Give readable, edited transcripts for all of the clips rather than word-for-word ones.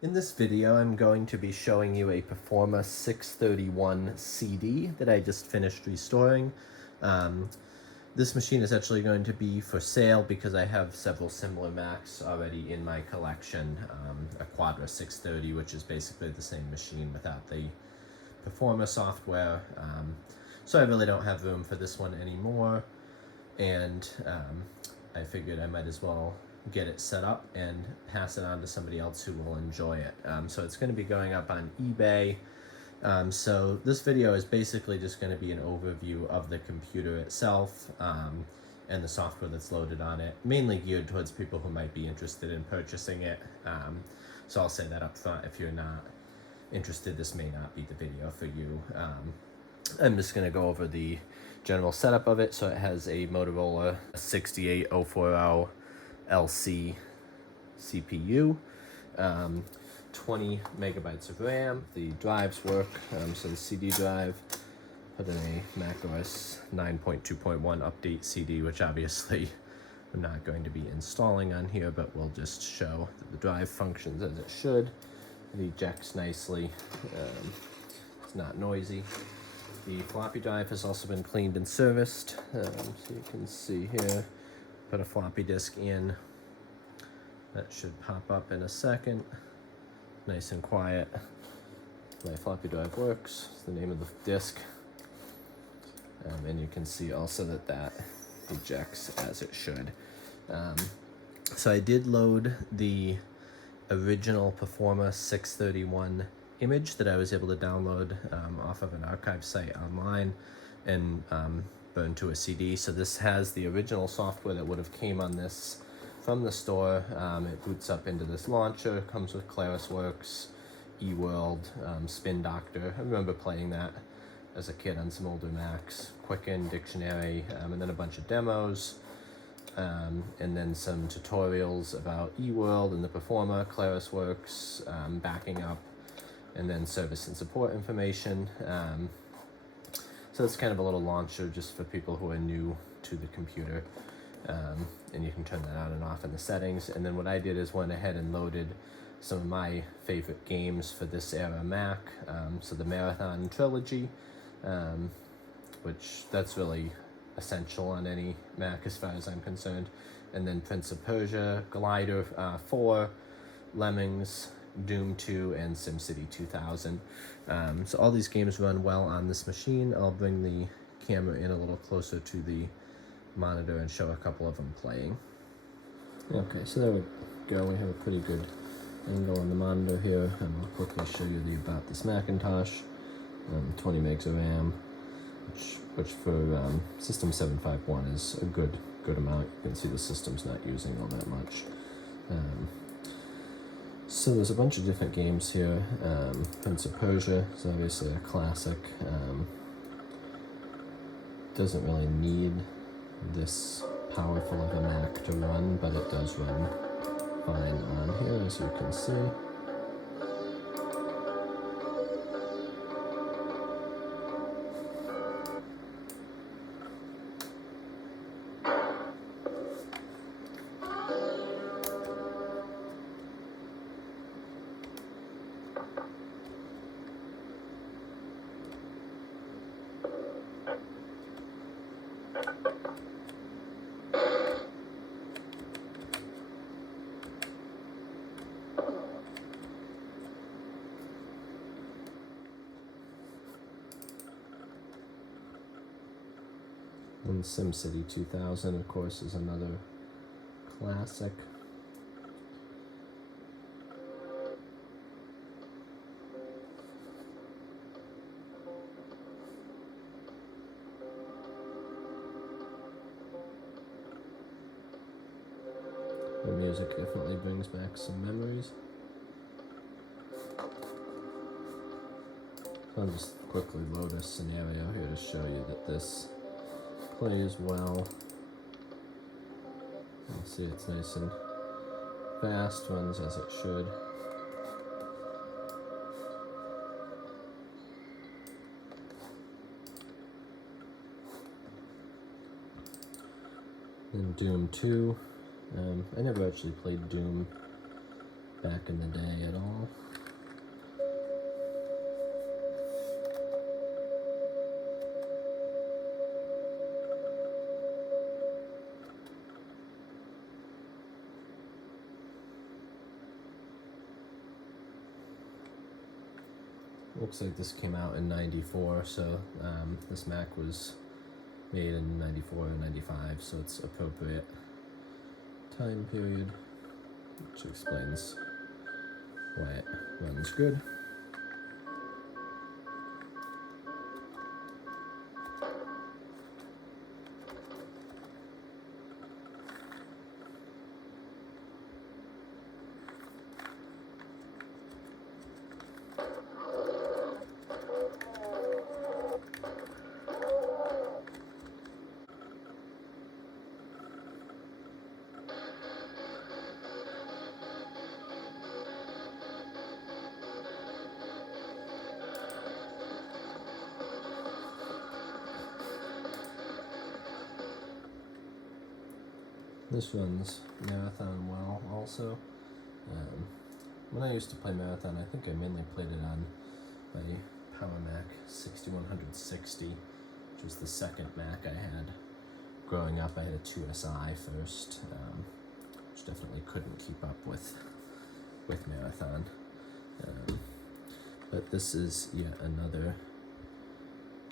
In this video, I'm going to be showing you a Performa 631 CD that I just finished restoring. This machine is actually going to be for sale because I have several similar Macs already in my collection. A Quadra 630, which is basically the same machine without the Performa software. So I really don't have room for this one anymore, and I figured I might as well get it set up and pass it on to somebody else who will enjoy it. So it's going to be going up on eBay. So this video is basically just going to be an overview of the computer itself and the software that's loaded on it, mainly geared towards people who might be interested in purchasing it. So I'll say that up front. If you're not interested, this may not be the video for you. I'm just going to go over the general setup of it. So it has a Motorola 68040 LC CPU, 20 megabytes of RAM. The drives work, so the CD drive, put in a macOS 9.2.1 update CD, which obviously I'm not going to be installing on here, but we'll just show that the drive functions as it should. It ejects nicely, it's not noisy. The floppy drive has also been cleaned and serviced, so you can see here. Put a floppy disk in. That should pop up in a second. Nice and quiet. My floppy drive works. It's the name of the disk. And you can see also that that ejects as it should. So I did load the original Performa 631 image that I was able to download off of an archive site online and burn to a CD. So this has the original software that would have came on this from the store. It boots up into this launcher, comes with ClarisWorks, eWorld, Spin Doctor. I remember playing that as a kid on some older Macs, Quicken, Dictionary, and then a bunch of demos, and then some tutorials about eWorld and the Performa, ClarisWorks, backing up, and then service and support information. So it's kind of a little launcher just for people who are new to the computer. And you can turn that on and off in the settings. And then what I did is went ahead and loaded some of my favorite games for this era Mac. So the Marathon Trilogy, which that's really essential on any Mac as far as I'm concerned. And then Prince of Persia, Glider 4, Lemmings, Doom 2, and SimCity 2000. So all these games run well on this machine. I'll bring the camera in a little closer to the monitor and show a couple of them playing. Okay, so there we go. We have a pretty good angle on the monitor here, and I'll quickly show you about this Macintosh. 20 megs of RAM, which for System 751 is a good amount. You can see the system's not using all that much. So there's a bunch of different games here. Prince of Persia is obviously a classic. Doesn't really need this powerful of a Mac to run, but it does run fine on here, as you can see. And SimCity 2000, of course, is another classic. The music definitely brings back some memories. So I'll just quickly load a scenario here to show you that this plays well. You can see it's nice and fast, runs as it should. Then Doom 2. I never actually played Doom back in the day at all. Looks like this came out in '94, so this Mac was made in '94 or '95, so it's appropriate time period, which explains why it runs good. This runs Marathon well also. When I used to play Marathon, I think I mainly played it on my Power Mac 6160, which was the second Mac I had. Growing up, I had a 2SI first, which definitely couldn't keep up with Marathon. But this is yet another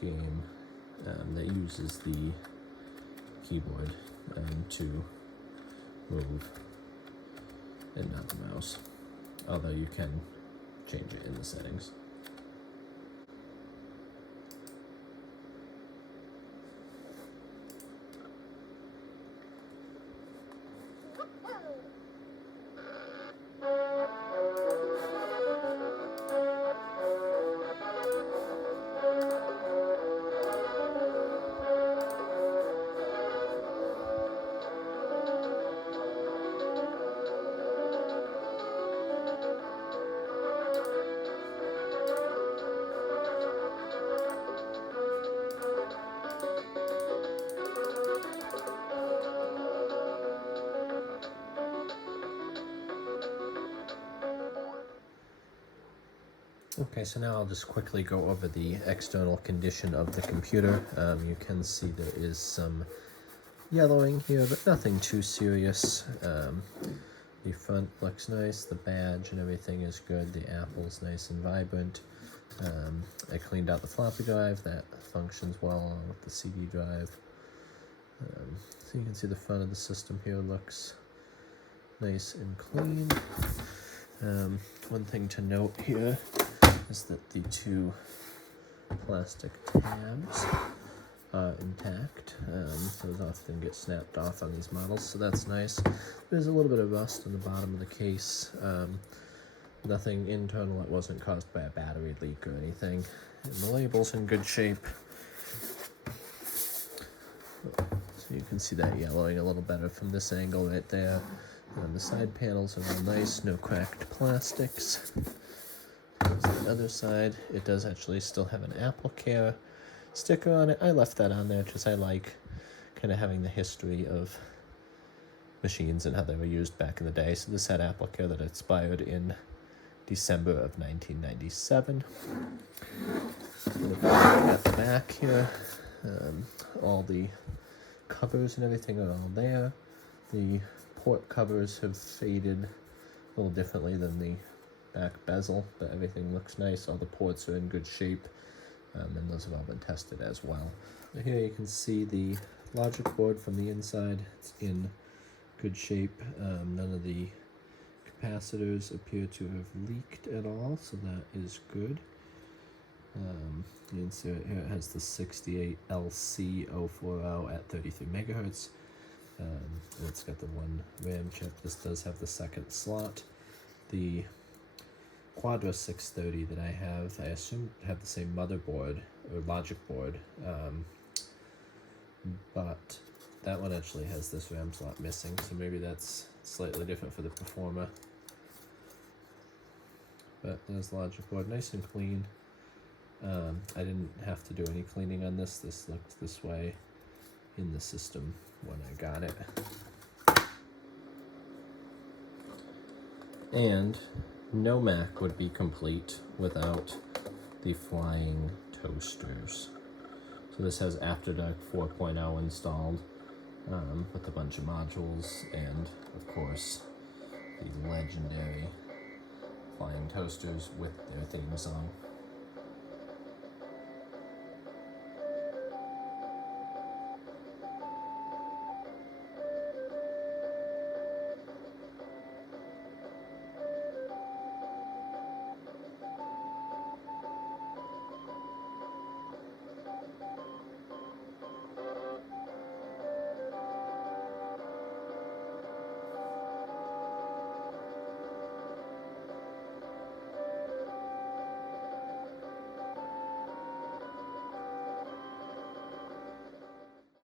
game that uses the keyboard to move and not the mouse, although you can change it in the settings. Okay, so now I'll just quickly go over the external condition of the computer. You can see there is some yellowing here, but nothing too serious. The front looks nice, the badge and everything is good, the apple's nice and vibrant. I cleaned out the floppy drive, that functions well along with the CD drive. So you can see the front of the system here looks nice and clean. One thing to note here is that the two plastic tabs are intact. Those often get snapped off on these models, so that's nice. There's a little bit of rust on the bottom of the case. Nothing internal that wasn't caused by a battery leak or anything. And the label's in good shape. So you can see that yellowing a little better from this angle right there. The side panels are all nice, no cracked plastics. On the other side, it does actually still have an Apple Care sticker on it. I left that on there because I like kind of having the history of machines and how they were used back in the day. So this had Apple Care that expired in December of 1997. Looking at the back here, all the covers and everything are all there. The port covers have faded a little differently than the back bezel, but everything looks nice. All the ports are in good shape, and those have all been tested as well. Here you can see the logic board from the inside. It's in good shape. None of the capacitors appear to have leaked at all, so that is good. You can see right here it has the 68LC040 at 33 megahertz. And it's got the one RAM chip. This does have the second slot. The Quadra 630 that I assume have the same motherboard or logic board, but that one actually has this RAM slot missing, so maybe that's slightly different for the Performa. But there's the logic board, nice and clean. I didn't have to do any cleaning on this. This looked this way in the system when I got it. And no Mac would be complete without the flying toasters. So this has After Dark 4.0 installed with a bunch of modules and, of course, the legendary flying toasters with their theme song.